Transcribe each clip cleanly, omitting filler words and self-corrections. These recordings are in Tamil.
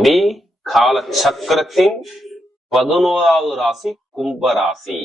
எப்படி கால சக்கரத்தின் 11வது ராசி கும்பராசி.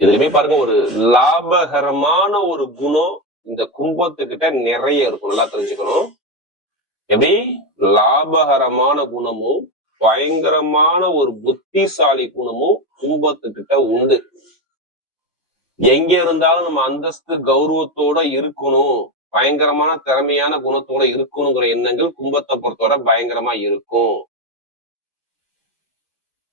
இதுலயுமே பாருங்க, ஒரு லாபகரமான ஒரு குணம் இந்த கும்பத்துக்கிட்ட நிறைய இருக்கும். நல்லா தெரிஞ்சுக்கணும். எப்படி லாபகரமான குணமும் பயங்கரமான ஒரு புத்திசாலி குணமும் கும்பத்துக்கிட்ட உண்டு. எங்க இருந்தாலும் நம்ம அந்தஸ்து கௌரவத்தோட இருக்கணும், பயங்கரமான திறமையான குணத்தோட இருக்கணுங்கிற எண்ணங்கள் கும்பத்தை பொறுத்தவரை பயங்கரமா இருக்கும்.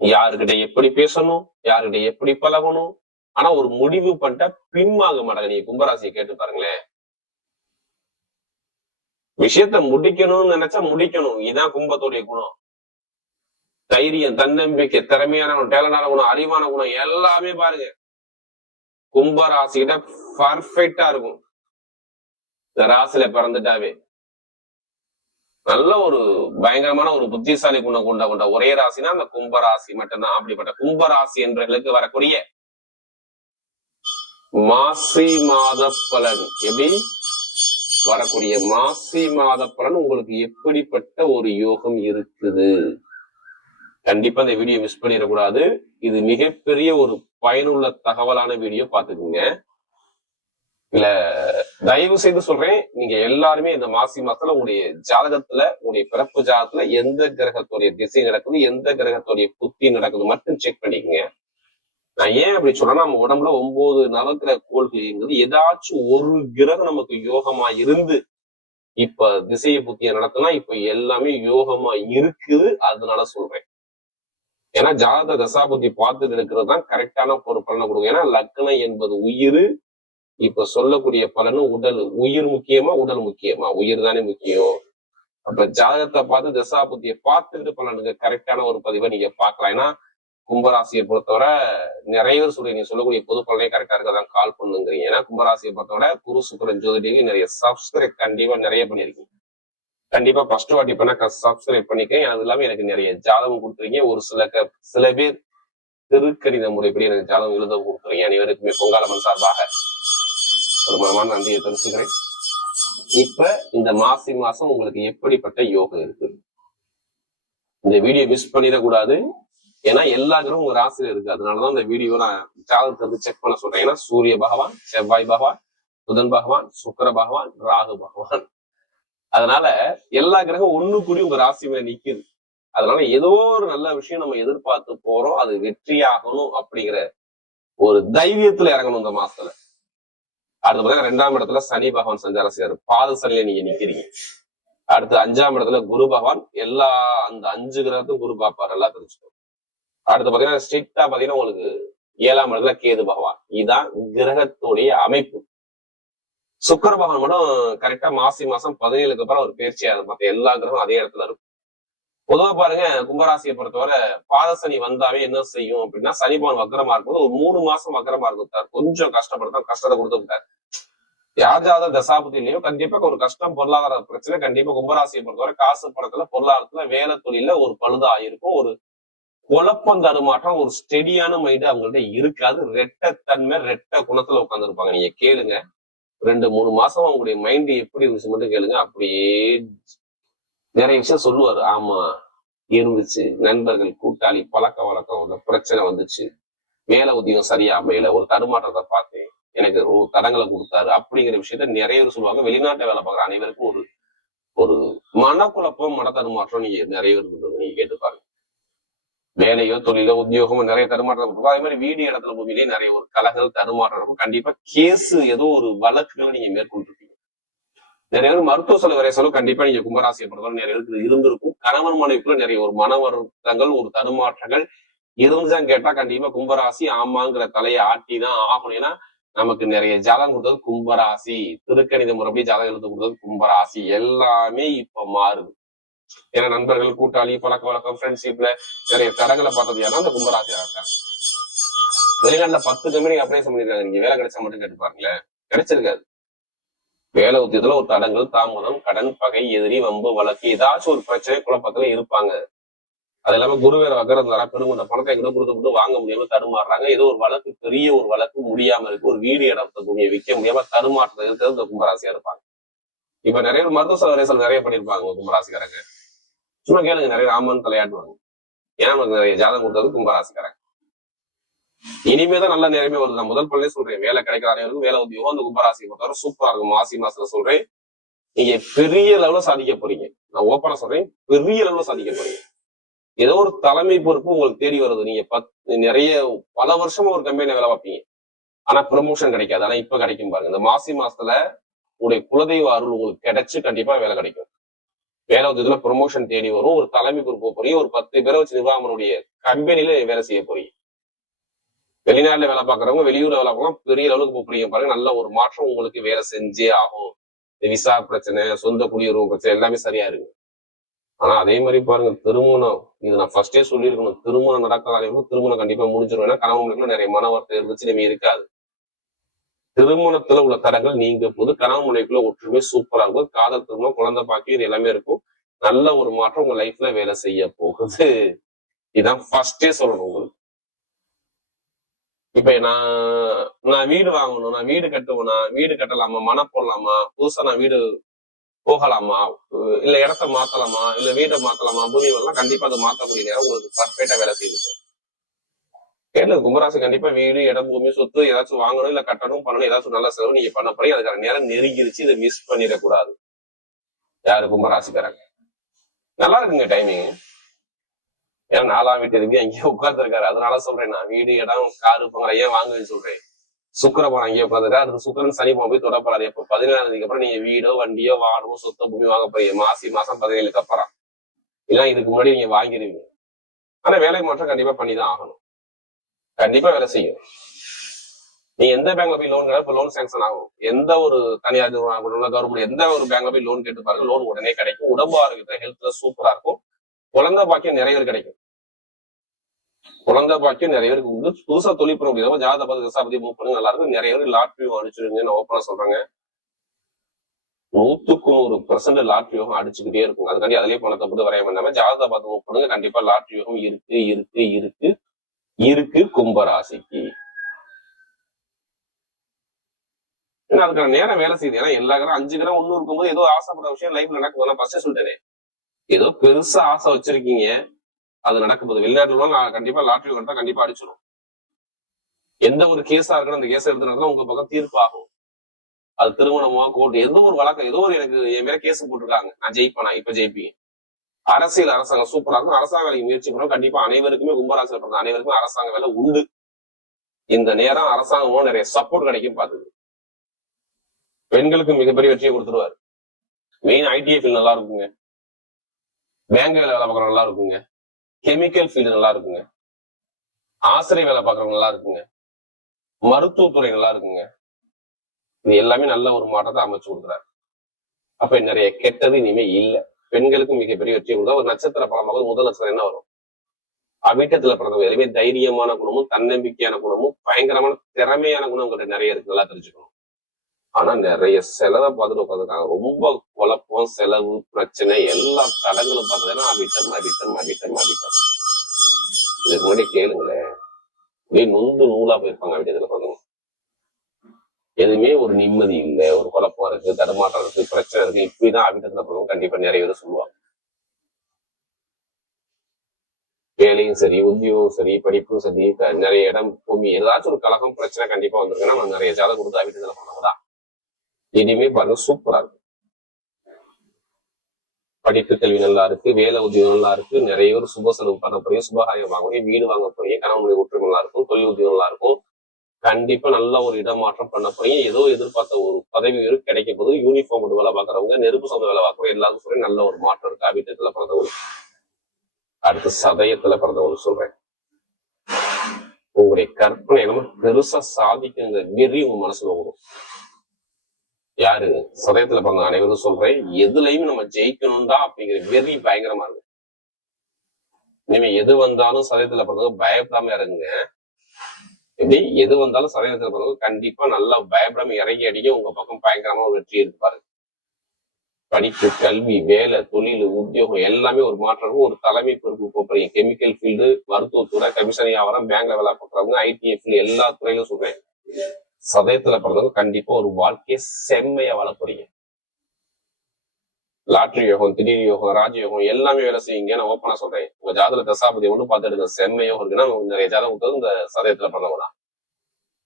யாருக்கிட்ட எப்படி பேசணும், யாருக்கிட்ட எப்படி பழகணும், ஆனா ஒரு முடிவு பண்ணிட்டா பின்வாங்க மாட்டாங்க. நீங்க கும்பராசியை கேட்டு பாருங்களேன். விஷயத்த முடிக்கணும்னு நினைச்சா முடிக்கணும். இதுதான் கும்பத்தோடைய குணம். தைரியம், தன்னம்பிக்கை, திறமையான குணம், டேலண்டான குணம், அறிவான குணம் எல்லாமே பாருங்க கும்பராசிகிட்ட பர்ஃபெக்டா இருக்கும். இந்த ராசியில பிறந்துட்டாவே நல்ல ஒரு பயங்கரமான ஒரு புத்திசாலி குணம் கொண்ட ஒரே ராசினா அந்த கும்பராசி மட்டும்தான். அப்படிப்பட்ட கும்பராசி என்பவர்களுக்கு வரக்கூடிய மாசி மாத பலன், எப்படி வரக்கூடிய மாசி மாத பலன் உங்களுக்கு எப்படிப்பட்ட ஒரு யோகம் இருக்குது, கண்டிப்பா இந்த வீடியோ மிஸ் பண்ணிடக்கூடாது. இது மிகப்பெரிய ஒரு பயனுள்ள தகவலான வீடியோ. பாத்துக்குங்க. இல்ல தயவு செய்து சொல்றேன், நீங்க எல்லாருமே இந்த மாசி மாசத்துல உங்களுடைய ஜாதகத்துல, உங்களுடைய பிறப்பு ஜாதகத்துல எந்த கிரகத்துடைய திசை நடக்குது, எந்த கிரகத்துடைய புத்தி நடக்குது மட்டும் செக் பண்ணிக்கங்க. நான் ஏன் அப்படி சொல்றேன்னா, நம்ம உடம்புல 9 நவக்கிரக கோள்கள் இருந்தது. ஏதாச்சும் ஒரு கிரகம் நமக்கு யோகமா இருந்து இப்ப திசைய புத்திய நடத்தினா இப்ப எல்லாமே யோகமா இருக்குது. அதனால சொல்றேன். ஏன்னா ஜாதக தசாபுத்தி பார்த்துட்டு இருக்கிறது தான் கரெக்டான ஒரு பலனை கொடுக்கும். ஏன்னா லக்னம் என்பது உயிர். இப்ப சொல்லக்கூடிய பலனும் உடல். உயிர் முக்கியமா உடல் முக்கியமா? உயிர் தானே முக்கியம். அப்ப ஜாதகத்தை பார்த்து தசாபுத்தியை பார்த்துட்டு பலனுக்கு கரெக்டான ஒரு பதிவை நீங்க பார்க்கலாம். ஏன்னா கும்பராசியை பொறுத்தவரை நிறைய பேர் சொல்லி நீங்க சொல்லக்கூடிய பொது பலனே கரெக்டா இருக்கதான் கால் பண்ணுங்கிறீங்க. ஏன்னா கும்பராசியை பொறுத்தவரை குரு சுக்கிரன் ஜோதிடர்கள் நிறைய சப்ஸ்கிரைப் கண்டிப்பா நிறைய பண்ணிருக்கீங்க. கண்டிப்பா ஃபர்ஸ்ட் வாட்டி பண்ண சப்ஸ்கிரைப் பண்ணிக்கேன். அது இல்லாம எனக்கு நிறைய ஜாதகம் கொடுத்துருக்கீங்க. ஒரு சில பேர் திருக்கணித முறைப்படி எனக்கு ஜாதகம் எழுத கொடுத்துருக்கீங்க. அனைவருக்குமே பொங்காலம்மன் சார்பாக ஒரு மனமான நன்றியை தெரிஞ்சுக்கிறேன். இப்ப இந்த மாசி மாசம் உங்களுக்கு எப்படிப்பட்ட யோகம் இருக்கு, இந்த வீடியோ மிஸ் பண்ணிடக்கூடாது. ஏன்னா எல்லா கிரகம் உங்க ராசியில இருக்கு. அதனாலதான் இந்த வீடியோ நான் ஜாதகத்தை வந்து செக் பண்ண சொல்றேன். ஏன்னா சூரிய பகவான், செவ்வாய் பகவான், புதன் பகவான், சுக்கிர பகவான், ராகு பகவான், அதனால எல்லா கிரகம் ஒண்ணு கூடி உங்க ராசி மேல நிக்குது. அதனால ஏதோ ஒரு நல்ல விஷயம் நம்ம எதிர்பார்த்து போறோம், அது வெற்றியாகணும் அப்படிங்கிற ஒரு தைரியத்துல இறங்கணும் இந்த மாசத்துல. அடுத்து பாத்தீங்கன்னா 2ஆம் இடத்துல சனி பகவான் சஞ்சாரம் செய்யறாரு. பாத சனியில நீங்க நிக்கிறீங்க. அடுத்து 5ஆம் இடத்துல குரு பகவான், எல்லா அந்த 5 கிரகத்தும் குரு பாப்பாரு, எல்லாம் தெரிஞ்சுக்கணும். அடுத்து பாத்தீங்கன்னா ஸ்ட்ரிக்டா பாத்தீங்கன்னா உங்களுக்கு 7ஆம் இடத்துல கேது பகவான். இதுதான் கிரகத்துடைய அமைப்பு. சுக்கிர பகவான் மட்டும் கரெக்டா மாசி மாசம் 17க்கு அப்புறம் ஒரு பயிற்சியாக மற்ற எல்லா கிரகம் அதே இடத்துல இருக்கும். பொதுவா பாருங்க, கும்பராசியை பொறுத்தவரை பாதசனி வந்தாவே என்ன செய்யும் அப்படின்னா, சனி பகவான் வக்கரமா இருக்கும்போது ஒரு 3 மாசம் வக்கரமா இருந்துட்டார். கொஞ்சம் கஷ்டத்தை கொடுத்து விட்டார். யாஜாத தசாபதியிலையோ கண்டிப்பா ஒரு கஷ்டம், பொருளாதார பிரச்சனை கண்டிப்பா கும்பராசியை பொறுத்தவரை காசு பணத்துல, பொருளாதாரத்துல, வேலை தொழில ஒரு பழுதா ஆயிருக்கும். ஒரு குழப்பம் தடுமாற்றம், ஒரு ஸ்டெடியான மைண்ட் அவங்கள்ட்ட இருக்காது. ரெட்டத்தன்மை, ரெட்ட குணத்துல உட்கார்ந்து இருப்பாங்க. நீங்க கேளுங்க, 2-3 மாசம் அவங்களுடைய மைண்ட் எப்படி இருந்துச்சு மட்டும் கேளுங்க. அப்படியே நிறைய விஷயம் சொல்லுவாரு. ஆமா இருந்துச்சு, நண்பர்கள், கூட்டாளி, பழக்க வழக்கம், பிரச்சனை வந்துச்சு, வேலை உத்தியோகம் சரியா அமையல, ஒரு தடுமாற்றத்தை பார்த்தேன், எனக்கு ஒரு தடங்களை கொடுத்தாரு அப்படிங்கிற விஷயத்த நிறைய பேர் சொல்லுவாங்க. வெளிநாட்டை வேலை பார்க்குற அனைவருக்கும் ஒரு ஒரு மனக்குழப்பம், மன தடுமாற்றம் நீங்க நிறைய பேர் நீங்க கேட்டுப்பாருங்க. வேலையோ தொழிலோ உத்தியோகமோ நிறைய தடுமாற்றம் இருக்கும். அதே மாதிரி வீடு இடத்துல பூமியிலேயே நிறைய ஒரு கலங்கள் தடுமாற்றம் இருக்கும். கண்டிப்பா கேஸ் ஏதோ ஒரு வழக்குகளை நீங்க மேற்கொண்டிருப்பீங்க. நிறைய பேர் மருத்துவ செலவு வரைய செலவு கண்டிப்பா நீங்க கும்பராசியை பொறுத்தவரை நிறைய பேருக்கு இருந்திருக்கும். கணவன் மனைவிக்குள்ள நிறைய ஒரு மன வருத்தங்கள், ஒரு தடுமாற்றங்கள் இருந்துதான் கேட்டா கண்டிப்பா கும்பராசி ஆமாங்கிற தலையை ஆட்டிதான் ஆகணும். ஏன்னா நமக்கு நிறைய ஜாதகம் கொடுத்தது கும்பராசி, திருக்கணித முறைப்படி ஜாதகம் எழுத கொடுத்தது கும்பராசி. எல்லாமே இப்ப மாறுது. ஏன்னா நண்பர்கள், கூட்டாளி, பழக்க வழக்கம், ஃப்ரெண்ட்ஷிப்ல நிறைய தடங்களை பார்த்தது யாரா அந்த கும்பராசியா இருக்காங்க. வெளிநாட்டுல 10 கம்பெனி அப்ளை பண்ணிருக்காங்க. நீங்க வேலை கிடைச்சா மட்டும் கேட்டு பாருங்களேன், கிடைச்சிருக்காது. வேலை உத்தியத்துல ஒரு தடங்கள், தாமதம், கடன், பகை, எதிரி, வம்பு, வழக்கு, ஏதாச்சும் ஒரு பிரச்சனை, குழப்பத்துல இருப்பாங்க. அது இல்லாம குரு வேற வக்கரத்தாரா பெருங்கொண்ட பணத்தை எங்கிட்ட கொடுத்து வாங்க முடியாம தடுமாறுறாங்க. ஏதோ ஒரு வழக்கு, பெரிய ஒரு வழக்கு முடியாம இருக்கு, ஒரு வீடு இடத்த பூமியை விற்க முடியாம தடுமாற்றத்தை இருக்கிறது இந்த கும்பராசியா இருப்பாங்க. இப்ப நிறைய மருத்துவ செலவு நிறைய பண்ணிருப்பாங்க கும்பராசிக்காரங்க. சும்மா கேளுங்க, நிறைய ராமன் தலையாட்டுவாங்க. ஏன்னா நமக்கு நிறைய ஜாதகம் கொடுத்தது கும்பராசிக்காரங்க. இனிமேதான் நல்ல நேரமே வருது. நான் முதல் பள்ளே சொல்றேன், வேலை கிடைக்கிற அனைவருக்கும் வேலை உத்தியோகம் அந்த கும்பராசி பொறுத்தவரை சூப்பரா இருக்கும். மாசி மாசத்துல சொல்றேன், நீங்க பெரிய லெவல சாதிக்க போறீங்க. நான் ஓப்பனா சொல்றேன், பெரிய லெவல சாதிக்க போறீங்க. ஏதோ ஒரு தலைமை பொறுப்பு உங்களுக்கு தேடி வருது. நீங்க நிறைய பல வருஷமா ஒரு கம்பெனில வேலை பார்ப்பீங்க, ஆனா ப்ரமோஷன் கிடைக்காது. ஆனா இப்ப கிடைக்கும் பாருங்க. இந்த மாசி மாசத்துல உங்களுடைய குலதெய்வ அருள் உங்களுக்கு கிடைச்சு கண்டிப்பா வேலை கிடைக்கும். வேலை உத்தியத்துல ப்ரமோஷன் தேடி வரும். ஒரு தலைமை பொறுப்பு போறீங்க. ஒரு 10 பேரை வச்சு நிர்வாகனுடைய கம்பெனில வேலை செய்ய போறீங்க. வெளிநாட்டுல வேலை பார்க்கறவங்க வெளியூர்ல வேலை பார்க்கலாம், பெரிய லெவலுக்கு போறீங்க பாருங்க. நல்ல ஒரு மாற்றம் உங்களுக்கு வேலை செஞ்சே ஆகும். விசா பிரச்சனை, சொந்த குடியுறவு பிரச்சனை எல்லாமே சரியா இருக்கு. ஆனா அதே மாதிரி பாருங்க, திருமணம், இது நான் ஃபர்ஸ்டே சொல்லியிருக்கணும், திருமணம் நடக்காத திருமணம் கண்டிப்பா முடிஞ்சிடும். ஏன்னா கணவன் நிறைய மன வார்த்தை இருந்துச்சு, நம்ம இருக்காது. திருமணத்துல உள்ள தடங்கள் நீங்க போது, கணவன் மனைவிக்குள்ள ஒற்றுமை சூப்பரா இருக்கும். காதல் திருமணம், குழந்தை பாக்கியம், இது எல்லாமே இருக்கும். நல்ல ஒரு மாற்றம் உங்க லைஃப்ல வேலை செய்ய போகுது. இதான் ஃபர்ஸ்டே சொல்லணும் உங்களுக்கு. இப்ப நான் வீடு வாங்கணும், நான் வீடு கட்டுவேனா, வீடு கட்டலாமா, மனம் போடலாமா, புதுசா நான் வீடு போகலாமா, இல்ல இடத்த மாத்தலாமா, இல்ல வீட்டை மாத்தலாமா, பூமி எல்லாம் கண்டிப்பா அதை மாத்தக்கூடிய நேரம் உங்களுக்கு பர்ஃபெக்டா வேலை செய்யுது. கேட்கல, கும்பராசி கண்டிப்பா வீடு, இடம், பூமி, சொத்து ஏதாச்சும் வாங்கணும், இல்ல கட்டணும், பண்ணணும், ஏதாச்சும் நல்ல செலவு நீங்க பண்ண போறீங்க. அதுக்கான நேரம் நெருங்கிருச்சு. இதை மிஸ் பண்ணிடக்கூடாது. யாரு கும்பராசிக்காரங்க நல்லா இருக்குங்க டைமிங். ஏன்னா 4ஆம் வீட்டு இருக்கு, அங்கேயே உட்கார்ந்து இருக்காரு. அதனால சொல்றேன், நான் வீடு, இடம், காரு, பொங்கலை ஏன் வாங்குன்னு சொல்றேன். சுக்கரபவன் அங்கேயே உட்காந்துருக்கா. அடுத்து சுக்கரன் சனி போய் தொடப்படாது. எப்ப 17ஆம் தேதிக்கு அப்புறம் நீங்க வீடோ, வண்டியோ, வாகனமோ, சொத்த பூமி வாங்க போறீங்க. மாசம் 17க்கு அப்புறம். இல்ல இதுக்கு முன்னாடி நீங்க வாங்கிருவீங்க. ஆனா வேலை மாற்றம் கண்டிப்பா பண்ணிதான் ஆகணும். கண்டிப்பா வேலை செய்யும். நீ எந்த பேங்க்ல போய் லோன் கேட்க லோன் சாங்ஷன் ஆகும். எந்த ஒரு தனியார் கவர்மெண்ட் எந்த ஒரு பேங்க்ல போய் லோன் கேட்டு பாருங்க, லோன் உடனே கிடைக்கும். உடம்பு ஆரோக்கியத்தை ஹெல்த்ல சூப்பரா இருக்கும். குழந்தை பாக்கியம் நிறைய பேர் கிடைக்கும். குழந்தை பாக்கியம் நிறைய பேருக்கு வந்து புதுசா தொழில் பண்ண முடியாம ஜாதக பார்த்து விசாபதி மூவ் பண்ணி நல்லா இருக்கும். நிறைய பேர் லாட்ரி அடிச்சிருங்க, நான் ஓப்பனா சொல்றேங்க. 100% லாட்ரி யோகம் அடிச்சுக்கிட்டே இருக்கும். அதுக்காண்டி அதுலயே பணத்தை போட்டு வரைய பண்ணாம ஜாதக பார்த்து மூவ் பண்ணுங்க. கண்டிப்பா லாட்ரி யோகம் இருக்கு இருக்கு இருக்கு இருக்கு கும்பராசிக்கு. ஏன்னா அதுக்கான நேரம் வேலை செய்யுது. ஏன்னா எல்லா கிரம் 5 கிரம் 1 இருக்கும்போது ஏதோ ஆசைப்பட்ட விஷயம் லைஃப்ல நடக்கும். நான் ஃபர்ஸ்ட் சொல்லிட்டேனே, ஏதோ பெருசா ஆசை வச்சிருக்கீங்க, அது நடக்கும்போது வெளிநாட்டுல நான் கண்டிப்பா லாட்ரி கட்டா கண்டிப்பா அடிச்சிடும். எந்த ஒரு கேஸா இருக்கணும், அந்த கேஸ் எடுத்தனால உங்க பக்கம் தீர்ப்பு ஆகும். அது திருமணமா, கோர்ட், ஏதோ ஒரு வழக்கம், ஏதோ ஒரு எனக்கு என் மேல கேஸ் போட்டிருக்காங்க, நான் ஜெயிப்பேனா, இப்ப ஜெயிப்பீங்க. அரசியல், அரசாங்கம் சூப்பரா இருக்கும். அரசாங்க வேலைக்கு முயற்சி பண்ணுவோம். கண்டிப்பா அனைவருக்குமே கும்பராசியில் பிறந்த அனைவருக்குமே அரசாங்க வேலை உண்டு. இந்த நேரம் அரசாங்கமும் நிறைய சப்போர்ட் கிடைக்கும். பாத்துக்கு பெண்களுக்கு மிகப்பெரிய வெற்றியை கொடுத்துருவாரு. மெயின் ஐடிஐ ஃபீல்டு நல்லா இருக்குங்க, பேங்க் வேலை பார்க்கறவங்க நல்லா இருக்குங்க, கெமிக்கல் ஃபீல்டு நல்லா இருக்குங்க, ஆசிரியர் வேலை பார்க்கறவங்க நல்லா இருக்குங்க, மருத்துவத்துறை நல்லா இருக்குங்க. இது எல்லாமே நல்ல ஒரு மாற்றத்தை அமைச்சு கொடுக்குறாரு. அப்ப நிறைய கெட்டது இனிமே இல்ல. பெண்களுக்கு மிகப்பெரிய வெற்றி கொடுத்தா. ஒரு நட்சத்திர பலமாக முதல் நட்சத்திரம் என்ன வரும்? அவிட்டத்துல பிறந்தவங்க எதுவுமே தைரியமான குணமும், தன்னம்பிக்கையான குணமும், பயங்கரமான திறமையான குணம் உங்கள்கிட்ட நிறைய இருக்கு. நல்லா தெரிஞ்சுக்கணும். ஆனா நிறைய செலவை பார்த்துட்டு உட்காந்துருக்காங்க. ரொம்ப குழப்பம், செலவு, பிரச்சனை, எல்லா தடங்களும் பார்த்ததுன்னா அவிட்டம் அவிட்டம் அவிட்டம் அவிட்டம். இதுக்கு முன்னாடி கேளுங்களேன், அப்படியே நொந்து நூலா போயிருப்பாங்க அவிட்டத்துல பிறந்தவங்க. எதுவுமே ஒரு நிம்மதி இல்லை, ஒரு குழப்பம் இருக்கு, தடுமாற்றம் இருக்கு, பிரச்சனை இருக்கு. இப்படிதான் அவிட்டத்துல பிறந்தவங்க கண்டிப்பா நிறைய பேர் சொல்லுவாங்க. வேலையும் சரி, உத்தியோகம் சரி, படிப்பும் சரி, நிறைய இடம், பூமி, ஏதாச்சும் ஒரு கலகம், பிரச்சனை கண்டிப்பா வந்திருக்குன்னா நம்ம நிறைய ஜாதகம் கொடுத்து அவிட்டத்துல பிறந்தவங்கதான். இனிமே பாருங்க சூப்பரா இருக்கு. படிப்பு கல்வி நல்லா இருக்கு, வேலை உத்தியோகம் நல்லா இருக்கு, நிறைய பேர் சுப செலவு பண்ண போறீங்க, சுபகாரியம் வாங்க போறீங்க, வீடு வாங்க போறீங்க, கணவனுடைய ஒற்றுமை நல்லா இருக்கும், தொழில் உத்தியோகம் நல்லா இருக்கும். கண்டிப்பா நல்ல ஒரு இடமாற்றம் பண்ண போறீங்க. ஏதோ எதிர்பார்த்த ஒரு பதவி உயர்வு கிடைக்க போது. யூனிஃபார்ம் போட்டு வேலை பார்க்கறவங்க, நெருப்பு சொந்த வேலை பார்க்கறவங்க எல்லாரும் சொல்றேன், நல்ல ஒரு மாற்றம் இருக்கு. அவிட்டத்துல பிறந்தவங்க. அடுத்து சதயத்துல பிறந்தவங்க சொல்றேன், உங்களுடைய கற்பனை என்னமோ பெருசா சாதிக்குங்க வெறி உங்க மனசுல வரும். யாரு? சதயத்துல பிறந்த அனைவரும் சொல்றேன், எதுலையும் நம்ம ஜெயிக்கணும் தான் அப்படிங்கிற வெறி பயங்கரமா இருக்கும். இனிமே எது வந்தாலும் சதயத்துல பிறந்தவங்க பயப்படாம இறங்குங்க. எப்படி எது வந்தாலும் சதயத்துல பிறந்தவங்க கண்டிப்பா நல்லா பயப்படாம இறங்கி அடிக்க உங்க பக்கம் பயங்கரமா ஒரு வெற்றி இருப்பாரு. படிப்பு, கல்வி, வேலை, தொழில், உத்தியோகம் எல்லாமே ஒரு மாற்றம். ஒரு தலைமை பொறுப்பு போறீங்க. கெமிக்கல் ஃபீல்டு, மருத்துவத்துறை, கமிஷன் வியாபாரம், பேங்க்ல வேலை பார்க்கறவங்க, ஐடிஎஃப் எல்லா துறையிலும் சொல்றேன். சதயத்துல பிறந்தவங்க கண்டிப்பா ஒரு வாழ்க்கையை செம்மையா வாழ போறீங்க. லாட்ரி யோகம், திடீர் யோகம், ராஜயோகம் எல்லாமே வேலை செய்யுங்க. நான் ஓப்பனா சொல்றேன். உங்க ஜாதக தசாபதி ஒண்ணு பார்த்துடுங்க. செம்ம யோகம் இருக்குன்னா நிறைய ஜாதகம் விட்டது இந்த சதயத்துல பண்ணவனா.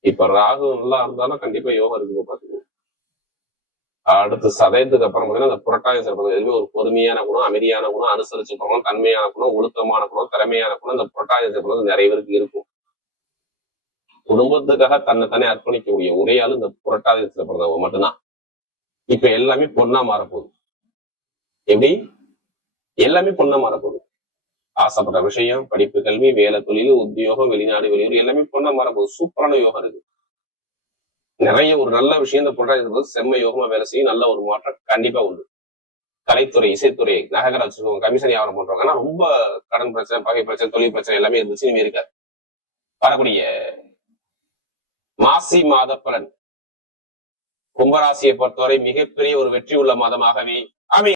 இப்ப ராகு நல்லா இருந்தாலும் கண்டிப்பா யோகம் இருக்குன்னு பாத்துக்கோங்க. அடுத்து சதயத்துக்கு அப்புறம் பார்த்தீங்கன்னா அந்த புரட்டாதி சிறப்பு எதுவுமே ஒரு பொறுமையான குணம், அமைதியான குணம், அனுசரிச்சு போகணும், தன்மையான குணம், ஒழுக்கமான குணம், திறமையான குணம் இந்த புரட்டாதி சிறப்பு நிறைய பேருக்கு இருக்கும். குடும்பத்துக்காக தன்னை அர்ப்பணிக்கக்கூடிய ஒரே ஆளு இந்த புரட்டாதி சிறப்பு மட்டும்தான். இப்ப எல்லாமே பொண்ணா மாறப்போகுது. எப்படி எல்லாமே பொண்ணா மாறப்போகுது. ஆசைப்பட்ட விஷயம், படிப்பு, கல்வி, வேலை, தொழில், உத்தியோகம், வெளிநாடு, வெளியூர் எல்லாமே பொண்ணா மாறப்போகுது. சூப்பரான யோகம் இருக்கு. நிறைய ஒரு நல்ல விஷயம் இந்த பொருளாதார செம்ம யோகமா வேலை செய்யும். நல்ல ஒரு மாற்றம் கண்டிப்பா உண்டு. கலைத்துறை, இசைத்துறை, நகர வச்சுக்கோங்க, கமிஷன் வியாபாரம் பண்றவங்க ஆனா ரொம்ப கடன் பிரச்சனை, பகை பிரச்சனை, தொழில் பிரச்சனை எல்லாமே இருந்துச்சு. இனிமே இருக்காது. வரக்கூடிய மாசி மாத பலன் கும்பராசியை பொறுத்தவரை மிகப்பெரிய ஒரு வெற்றி உள்ள மாதமாகவே